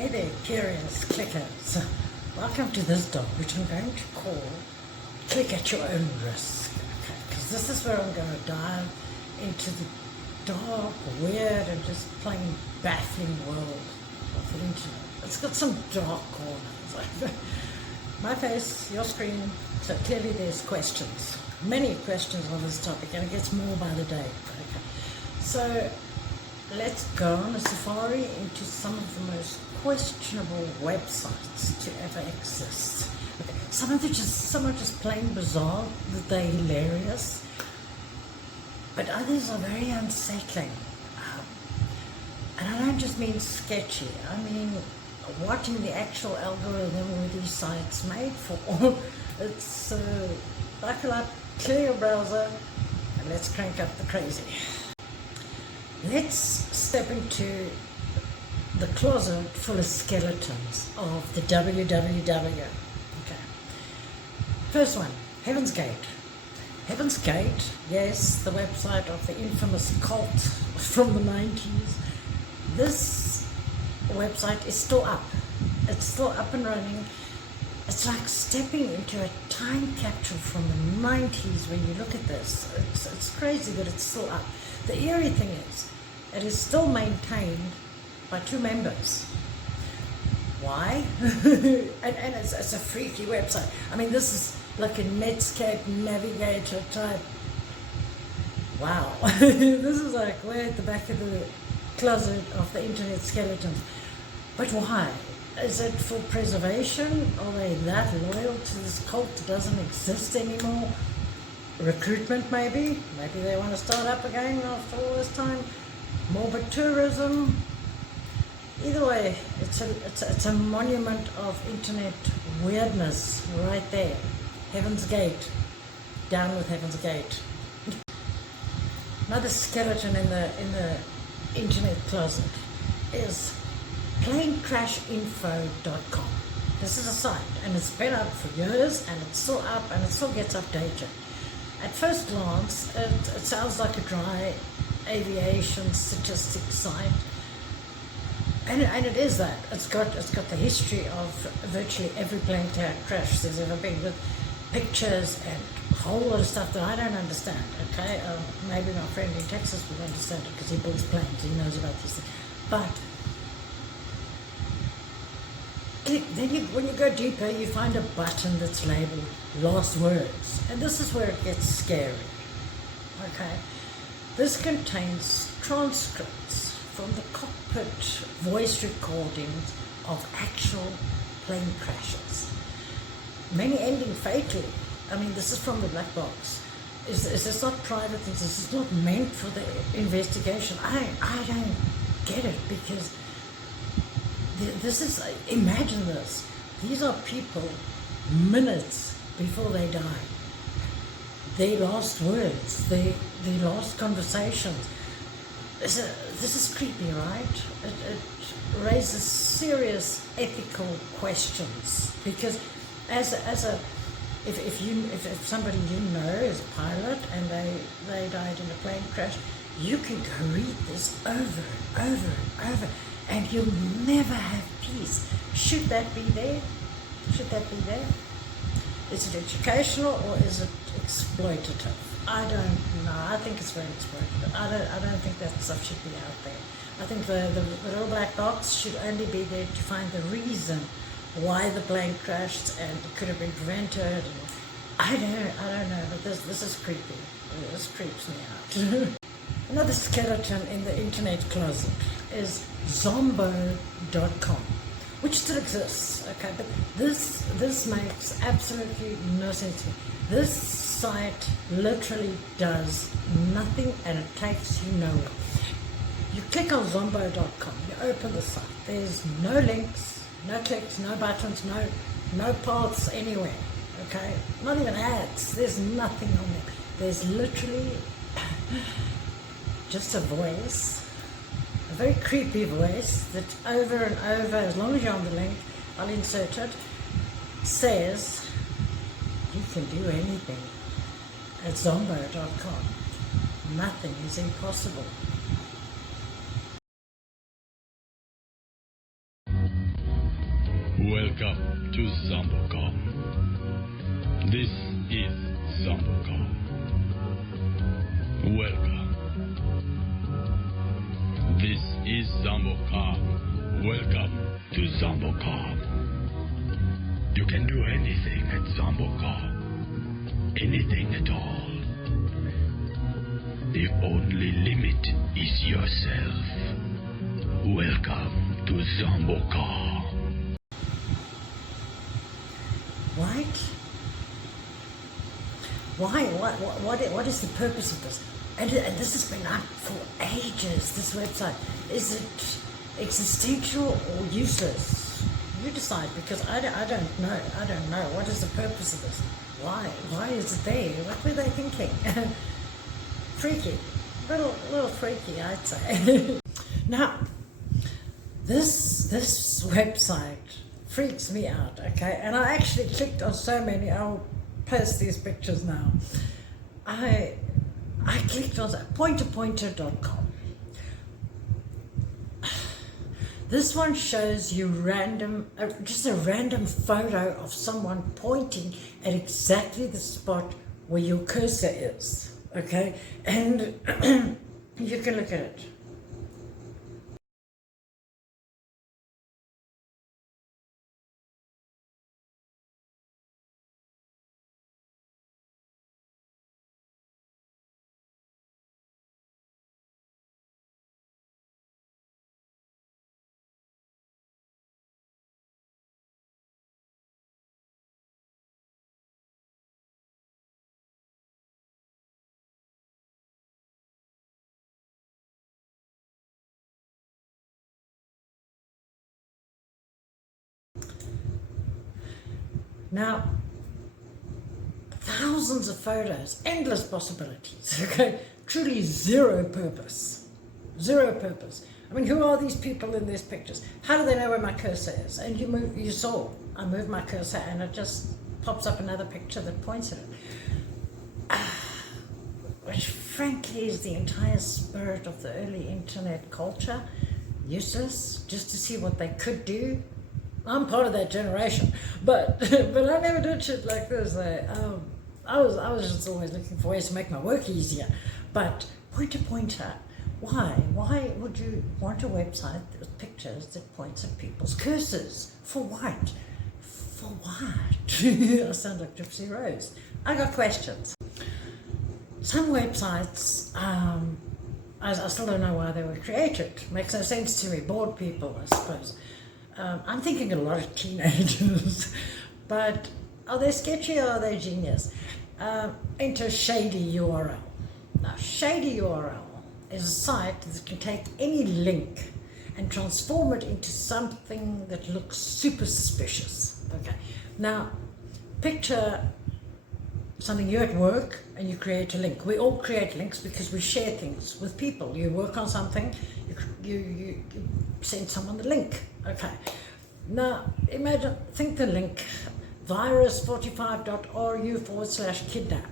Hey there, curious clickers. Welcome to this dog, which I'm going to call Click at Your Own Risk. Okay, because this is where I'm going to dive into the dark, weird, and just plain baffling world of the internet. It's got some dark corners. My face, your screen, so clearly there's questions. Many questions on this topic, and it gets more by the day. Okay. So let's go on a safari into some of the most questionable websites to ever exist. Okay. Some are just plain bizarre, that they're hilarious, but others are very unsettling. And I don't just mean sketchy, I mean what in the actual algorithm were these sites made for? It's buckle up, clear your browser, and let's crank up the crazy. Let's step into the closet full of skeletons of the www. Okay. First one, Heaven's Gate. Heaven's Gate, yes, the website of the infamous cult from the 90s. This website is still up. It's still up and running. It's like stepping into a time capsule from the 90s when you look at this. It's crazy that it's still up. The eerie thing is, it is still maintained by 2 members. Why? and it's a freaky website. I mean, this is like a Netscape Navigator type. Wow. This is like way at the back of the closet of the internet skeletons. But why? Is it for preservation? Are they that loyal to this cult that doesn't exist anymore? Recruitment maybe? Maybe they want to start up again after all this time? Morbid tourism? Either way, it's a monument of internet weirdness right there. Heaven's Gate. Down with Heaven's Gate. Another skeleton in the internet closet is planecrashinfo.com. This is a site, and it's been up for years, and it's still up, and it still gets updated. At first glance, it sounds like a dry aviation statistics site, and it is that. It's got the history of virtually every plane crash there's ever been, with pictures and a whole lot of stuff that I don't understand. Okay, maybe my friend in Texas will understand it because he builds planes, he knows about these things. But then when you go deeper, you find a button that's labeled last words, and this is where it gets scary. Okay, this contains transcripts from the cockpit voice recordings of actual plane crashes, many ending fatally. I mean, this is from the black box. Is this not private things? This is not meant for the investigation. I don't get it, because this is, imagine this. These are people minutes before they die. Their last words, their last conversations. This is creepy, right? It raises serious ethical questions, because if somebody you know is a pilot and they died in a plane crash, you can go read this over and over and over, and you'll never have peace. Should that be there? Should that be there? Is it educational or is it exploitative? I don't know. I think it's very exploitative. I don't think that stuff should be out there. I think the little black box should only be there to find the reason why the plane crashed, and it could have been prevented. And I don't know, but this is creepy. This creeps me out. Another skeleton in the internet closet is zombo.com, which still exists, okay, but this makes absolutely no sense to me. This site literally does nothing, and it takes you nowhere. You click on zombo.com, you open the site, there's no links, no clicks, no buttons, no paths anywhere, okay, not even ads, there's nothing on there. There's literally just a voice, a very creepy voice that over and over, as long as you're on the link, I'll insert it, says you can do anything at zombo.com. Nothing is impossible. Welcome to Zambocom. This is Zambocom. Welcome. This is Zambocom. Welcome to Zambocom. You can do anything at Zambocom. Anything at all. The only limit is yourself. Welcome to Zambocom. Right? Why? What is the purpose of this? And this has been up for ages, this website. Is it existential or useless? You decide, because I don't know. I don't know. What is the purpose of this? Why? Why is it there? What were they thinking? Freaky. Little freaky, I'd say. Now, this website freaks me out, okay? And I actually clicked on so many. I'll post these pictures now. I clicked on pointerpointer.com. This one shows you just a random photo of someone pointing at exactly the spot where your cursor is, okay? And you can look at it. Now, thousands of photos, endless possibilities, okay? Truly zero purpose. Zero purpose. I mean, who are these people in these pictures? How do they know where my cursor is? And you saw, I moved my cursor and it just pops up another picture that points at it. Which frankly is the entire spirit of the early internet culture. Useless, just to see what they could do. I'm part of that generation, but I never did shit like this. I was just always looking for ways to make my work easier. But pointer, why? Why would you want a website with pictures that points at people's cursors? For what? For what? I sound like Gypsy Rose. I got questions. Some websites, I still don't know why they were created. Makes no sense to me. Bored people, I suppose. I'm thinking a lot of teenagers, but are they sketchy or are they genius? Enter shady URL. Now, shady URL is a site that can take any link and transform it into something that looks super suspicious. Okay. Now, picture something, you're at work and you create a link. We all create links because we share things with people. You work on something, you send someone the link. Okay. Now, think the link, virus45.ru/kidnap.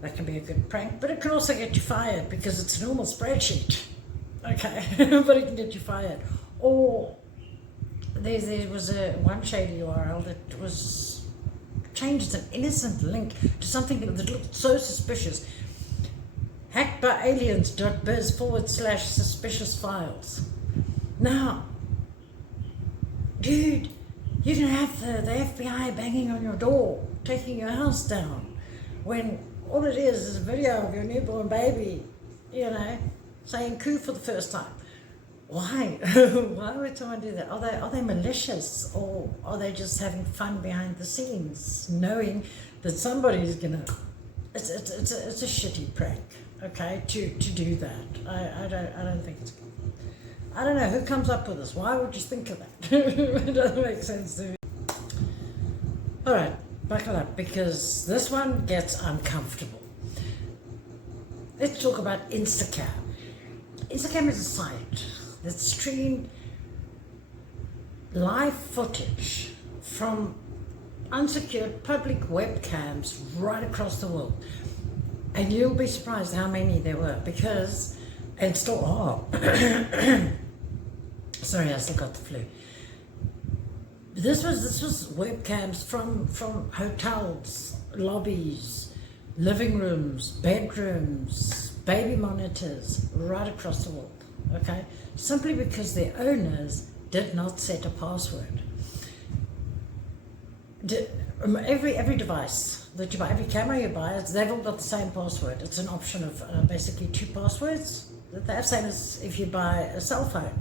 That can be a good prank, but it can also get you fired because it's a normal spreadsheet. Okay, but it can get you fired. Or there was one shady URL that was changed an innocent link to something that looked so suspicious. hackbyaliens.biz/suspicious files. Now, dude, you can have the FBI banging on your door, taking your house down, when all it is a video of your newborn baby, saying coo for the first time. Why? Why would someone do that? Are they malicious, or are they just having fun behind the scenes, knowing that somebody's gonna? It's a shitty prank, okay? To do that, I don't think it's. I don't know who comes up with this. Why would you think of that? It doesn't make sense to me. All right, buckle up because this one gets uncomfortable. Let's talk about Instacam. Instacam is a site that streamed live footage from unsecured public webcams right across the world. And you'll be surprised how many there were, because, and still are. Sorry, I still got the flu. This was webcams from hotels, lobbies, living rooms, bedrooms, baby monitors, right across the world. Okay, simply because their owners did not set a password. Every device that you buy, every camera you buy, they've all got the same password. It's an option of basically 2 passwords that they have, same as if you buy a cell phone.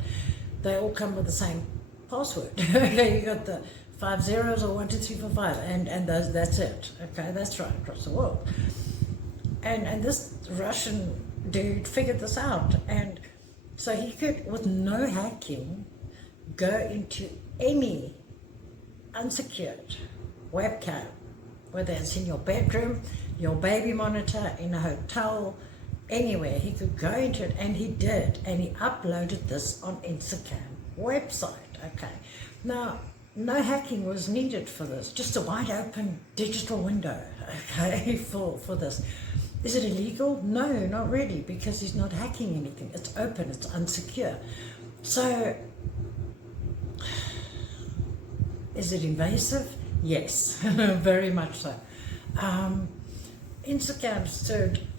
They all come with the same password. Okay, you got the 5 zeros or 1 2 3 4 5, and that's it. Okay, that's right across the world. And this Russian dude figured this out, and so he could, with no hacking, go into any unsecured webcam, whether it's in your bedroom, your baby monitor, in a hotel, anywhere. He could go into it, and he did, and he uploaded this on Instacam website. Okay, now no hacking was needed for this, just a wide open digital window. Okay, for this. Is it illegal? No, not really, because he's not hacking anything. It's open, it's unsecure. So is it invasive? Yes, very much so. Instagram stirred a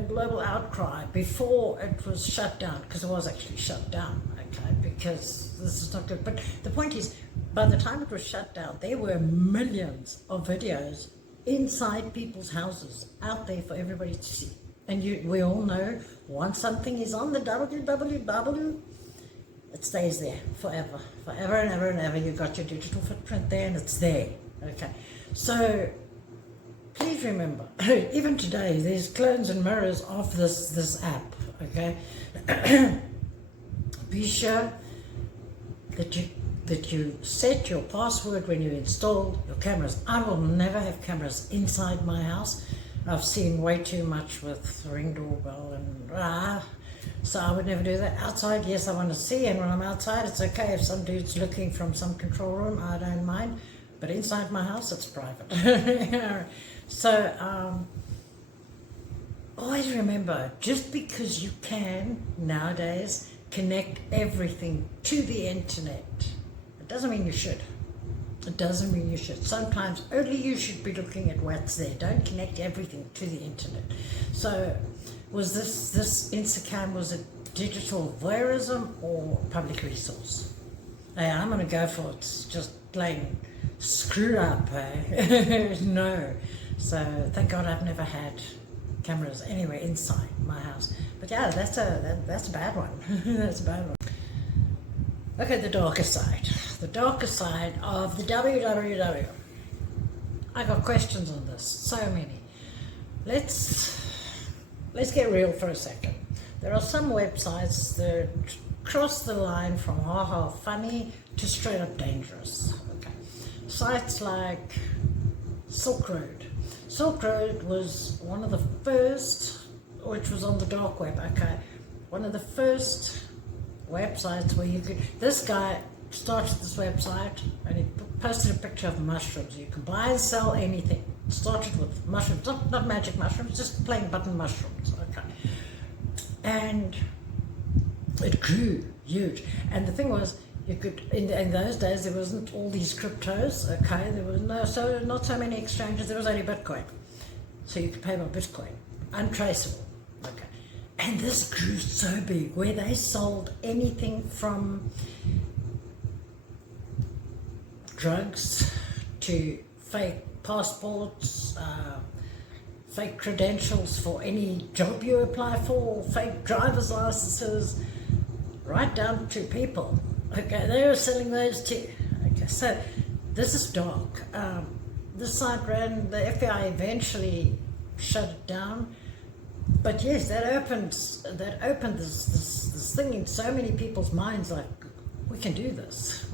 global outcry before it was shut down, because it was actually shut down, okay, because this is not good. But the point is, by the time it was shut down, there were millions of videos inside people's houses out there for everybody to see. And we all know, once something is on the www, it stays there forever and ever and ever. You've got your digital footprint there, and it's there. Okay, so please remember, even today, there's clones and mirrors of this app. Okay, be sure that you set your password when you install your cameras. I will never have cameras inside my house. I've seen way too much with Ring doorbell and so I would never do that. Outside, yes, I want to see, and when I'm outside, it's okay if some dude's looking from some control room, I don't mind. But inside my house, it's private. So always remember, just because you can nowadays connect everything to the internet, it doesn't mean you should. It doesn't mean you should. Sometimes only you should be looking at what's there. Don't connect everything to the internet. So was this Instacam, was it digital voyeurism or public resource? Hey, I'm going to go for it's just plain screw up, eh? No. So thank God I've never had cameras anywhere inside my house. But yeah, that's a bad one. That's a bad one. Okay, the darker side. The darker side of the www. I got questions on this, so many. Let's get real for a second. There are some websites that cross the line from ha funny to straight up dangerous. Okay. Sites like Silk Road. Silk Road was one of the first, which was on the dark web, okay, one of the first websites where you could, this guy started this website and he posted a picture of mushrooms. You can buy and sell anything. It started with mushrooms, not magic mushrooms, just plain button mushrooms, okay. And it grew huge. And the thing was, you could, in those days, there wasn't all these cryptos, okay, there was not so many exchanges, there was only Bitcoin. So you could pay by Bitcoin, untraceable, okay. And this grew so big, where they sold anything from drugs to fake passports, fake credentials for any job you apply for, fake driver's licenses, right down to people. Okay, they were selling those too. Okay, so this is dark. This site ran, the FBI eventually shut it down. But yes, that opened this thing in so many people's minds, like, we can do this.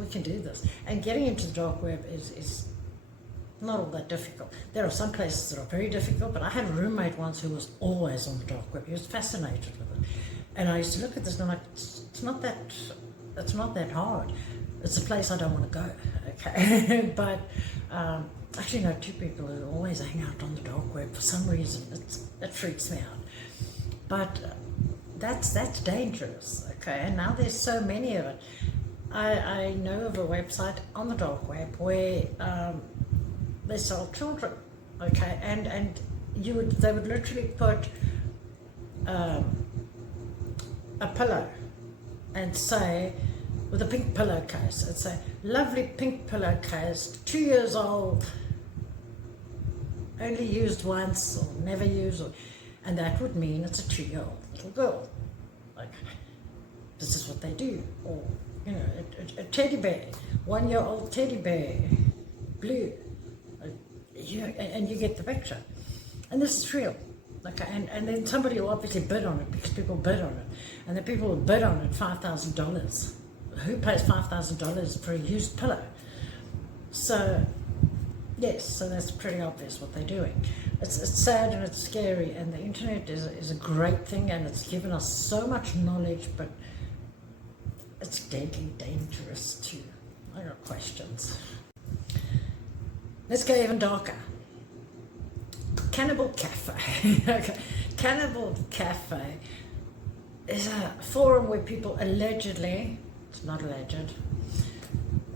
And getting into the dark web is not all that difficult. There are some places that are very difficult, but I had a roommate once who was always on the dark web. He was fascinated with it. And I used to look at this and I'm like, it's not that hard. It's a place I don't want to go, okay? But actually, no, two people who always hang out on the dark web for some reason. It freaks me out. But that's dangerous, okay? And now there's so many of it. I know of a website on the dark web where they sell children, okay, and they would literally put a pillow and say, with a pink pillowcase, it'd say, lovely pink pillowcase, 2 years old, only used once or never used, and that would mean it's a 2-year-old little girl. Like, this is what they do. Or, you know, a teddy bear, 1-year-old teddy bear, blue, and you get the picture. And this is real. Okay, and then somebody will obviously bid on it because people bid on it, and the people will bid on it $5,000. Who pays $5,000 for a used pillow? So yes, so that's pretty obvious what they're doing. It's sad and it's scary, and the internet is a great thing, and it's given us so much knowledge, but it's deadly dangerous too. I got questions. Let's go even darker. Cannibal Cafe. Okay. Cannibal Cafe is a forum where people allegedly, it's not alleged,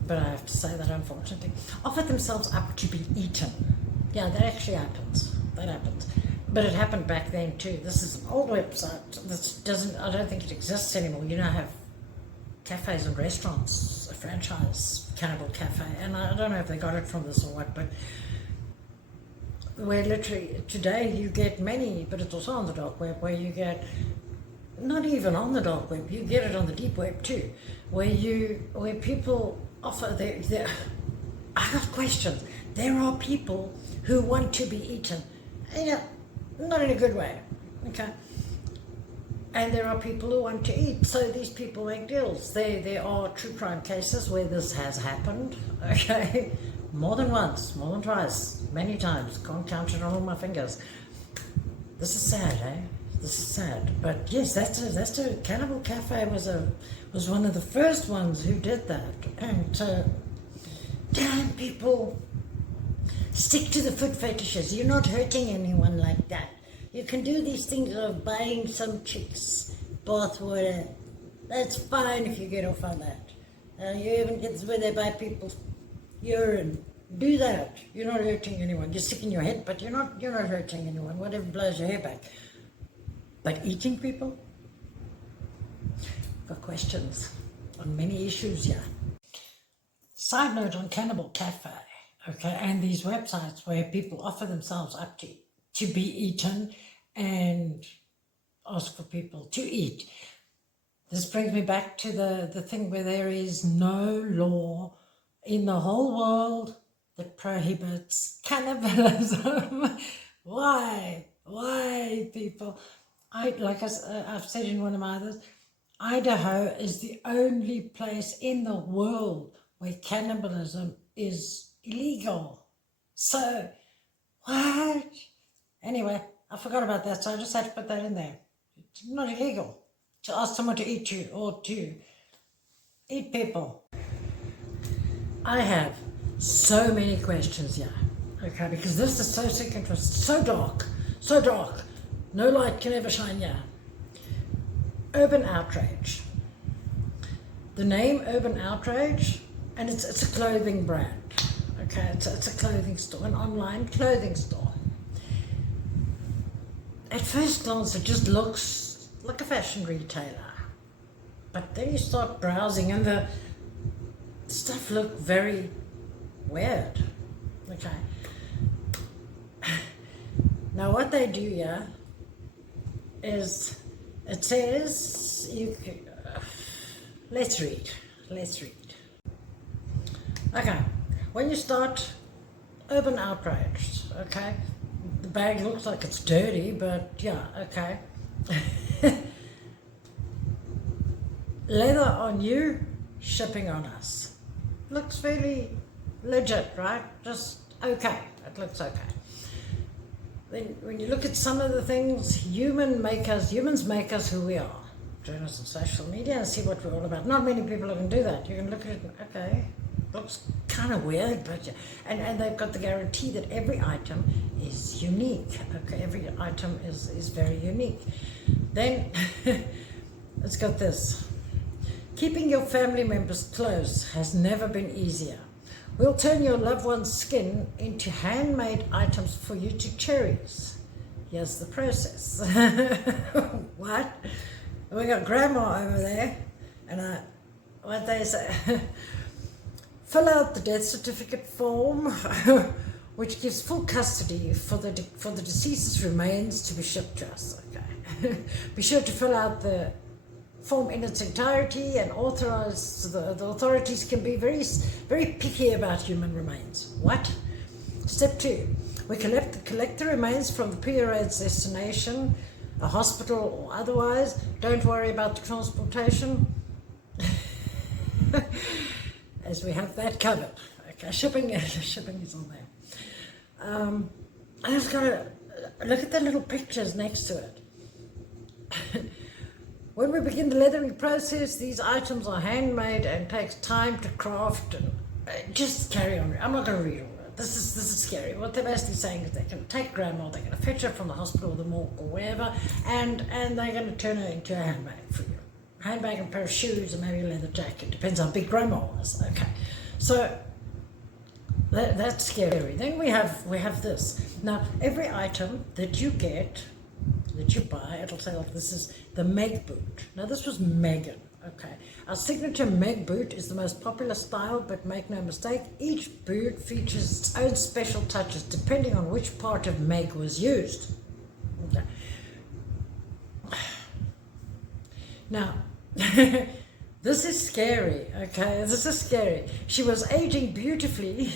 but I have to say that unfortunately, offer themselves up to be eaten. Yeah, that actually happens. That happens. But it happened back then too. This is an old website that I don't think it exists anymore. You know, have cafes and restaurants, a franchise, Cannibal Cafe, and I don't know if they got it from this or what, but where literally today you get many, but it's also on the dark web, where you get, not even on the dark web, you get it on the deep web too, where people offer their I got questions. There are people who want to be eaten, not in a good way, okay? And there are people who want to eat, so these people make deals. There are true crime cases where this has happened, okay? More than once, more than twice, many times. Can't count it on all my fingers. This is sad, eh? This is sad. But yes, that's a Cannibal Cafe was one of the first ones who did that. And damn, people, stick to the foot fetishes. You're not hurting anyone like that. You can do these things of buying some chicks bathwater. That's fine if you get off on that. You even get where they buy people's urine. Do that. You're not hurting anyone. You're sick in your head, but you're not hurting anyone. Whatever blows your hair back. But eating people? Got questions on many issues here. Side note on Cannibal Cafe, okay, and these websites where people offer themselves up to be eaten and ask for people to eat. This brings me back to the thing where there is no law in the whole world that prohibits cannibalism. Why? Why, people? I've said in one of my others, Idaho is the only place in the world where cannibalism is illegal. So, what? Anyway, I forgot about that, so I just had to put that in there. It's not illegal to ask someone to eat you or to eat people. I have so many questions here, okay, because this is so sick and so dark, no light can ever shine here. Urban Outrage. The name Urban Outrage, and it's a clothing brand, okay, it's a clothing store, an online clothing store. At first glance, it just looks like a fashion retailer, but then you start browsing and the stuff look very weird. Okay. Now what they do here is, it says let's read. Okay, when you start Urban Outrage, okay, the bag looks like it's dirty, but yeah, okay. Leather on you, shipping on us. Looks fairly legit, right? Just okay. It looks okay. Then when you look at some of the things, humans make us who we are. Join us on social media and see what we're all about. Not many people can do that. You can look at it and, okay, looks kind of weird, but yeah. And they've got the guarantee that every item is unique. Okay, every item is very unique. Then it's got this. Keeping your family members close has never been easier. We'll turn your loved one's skin into handmade items for you to cherish. Here's the process. What? We got grandma over there, and what they say, fill out the death certificate form, which gives full custody for the deceased's remains to be shipped to us. Okay. Be sure to fill out the form in its entirety and authorize the authorities can be very, very picky about human remains. What? Step 2. We collect the remains from the prearranged destination, a hospital or otherwise. Don't worry about the transportation, as we have that covered. Okay, shipping is on there. I just gotta look at the little pictures next to it. When we begin the leathering process, these items are handmade and takes time to craft. And just carry on. I'm not going to read all that. This is scary. What they're basically saying is they're going to take grandma, they're going to fetch her from the hospital or the morgue or wherever, and they're going to turn her into a handbag for you. Handbag and a pair of shoes and maybe a leather jacket. Depends how big grandma was. Okay, so that's scary. Then we have this. Now every item that you get, that you buy, it'll say like this is the Meg boot. Now this was Megan. Okay, our signature Meg boot is the most popular style, but make no mistake, each boot features its own special touches depending on which part of Meg was used. Okay. Now, this is scary, okay? This is scary. She was aging beautifully,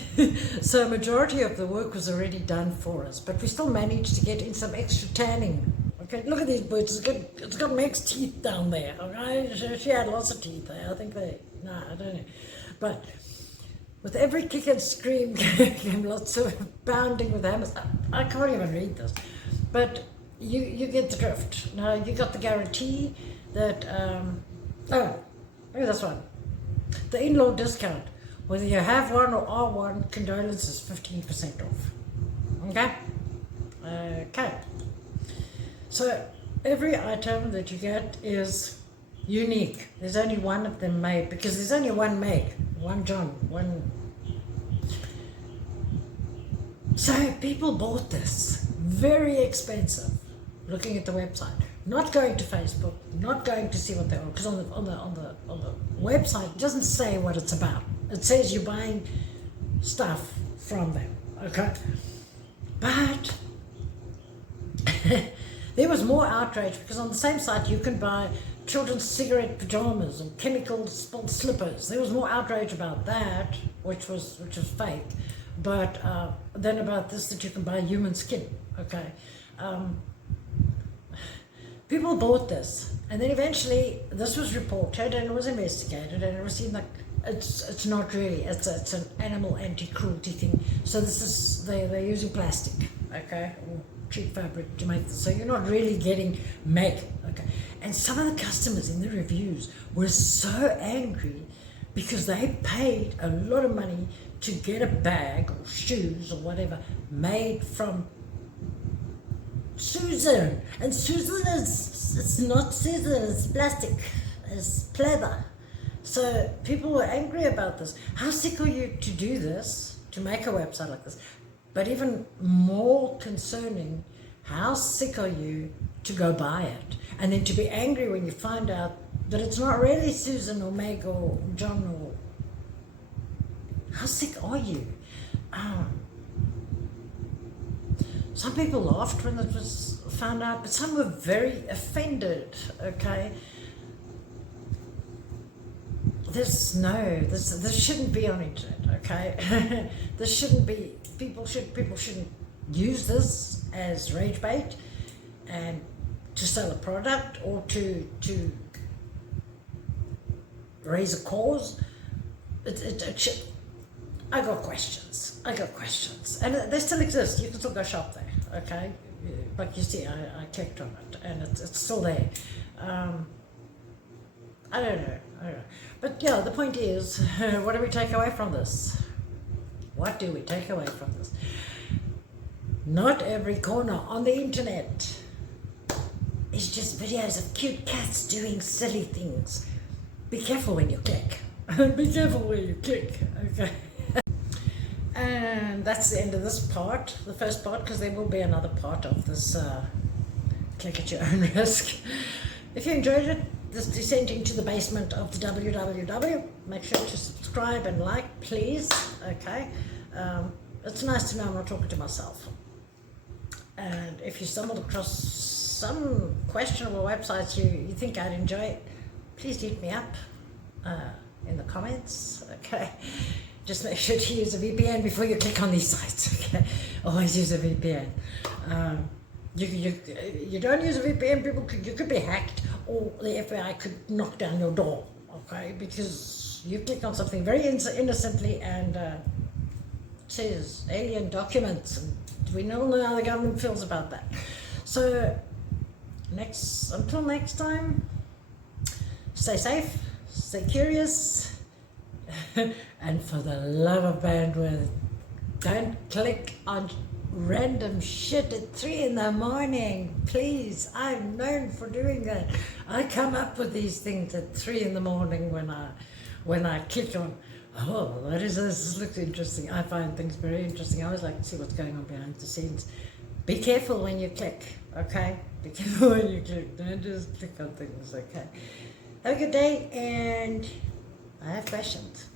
so a majority of the work was already done for us, but we still managed to get in some extra tanning. Okay, look at these boots. It's got Meg's teeth down there. Okay, she had lots of teeth there. I think I don't know. But with every kick and scream came lots of pounding with hammers. I can't even read this, but you get the drift. Now you got the guarantee that maybe this one, the in-law discount. Whether you have one or are one, condolences 15% off. Okay. Okay. So every item that you get is unique. There's only one of them made because there's only one Meg, one John, one. So people bought this, very expensive. Looking at the website, not going to Facebook, not going to see what they are, because on the website it doesn't say what it's about. It says you're buying stuff from them. Okay, but. There was more outrage because on the same site you can buy children's cigarette pajamas and chemical spilled slippers. There was more outrage about that, which was fake, but then about this that you can buy human skin. Okay, people bought this, and then eventually this was reported and it was investigated, and it was seen like it's not really. It's an animal anti-cruelty thing. So this is they're using plastic. Okay. Cheap fabric to make this, so you're not really getting Meg. Okay, and some of the customers in the reviews were so angry because they paid a lot of money to get a bag or shoes or whatever made from Susan, and Susan it's not Susan, it's plastic, it's pleather. So people were angry about this. How sick are you to do this, to make a website like this? But even more concerning, how sick are you to go buy it and then to be angry when you find out that it's not really Susan or Meg or John or... How sick are you? Some people laughed when it was found out, but some were very offended, okay? This shouldn't be on internet, okay? This shouldn't be... People shouldn't use this as rage bait and to sell a product or to raise a cause. It should. I got questions, and they still exist. You can still go shop there, okay? Like you see, I clicked on it, and it's still there. I don't know, but yeah, the point is, what do we take away from this? What do we take away from this? Not every corner on the internet is just videos of cute cats doing silly things. be careful when you click. Be careful where you click, okay? And that's the end of this part, the first part, because there will be another part of this click at your own risk. If you enjoyed it, this descending to the basement of the www, make sure to subscribe and like, please, okay? It's nice to know I'm not talking to myself. And if you stumbled across some questionable websites you think I'd enjoy, please hit me up in the comments, okay? Just make sure to use a VPN before you click on these sites, okay? Always use a VPN. You don't use a VPN, you could be hacked, or the FBI could knock down your door, okay? Because you click on something very innocently and it says alien documents, and we all know how the government feels about that. So until next time, stay safe, stay curious, and for the love of bandwidth, don't click on random shit at 3 in the morning, please. I'm known for doing that. I come up with these things at 3 in the morning when I click on, oh, this looks interesting. I find things very interesting. I always like to see what's going on behind the scenes. Be careful when you click, okay? Be careful when you click. Don't just click on things, okay? Have a good day, and I have questions.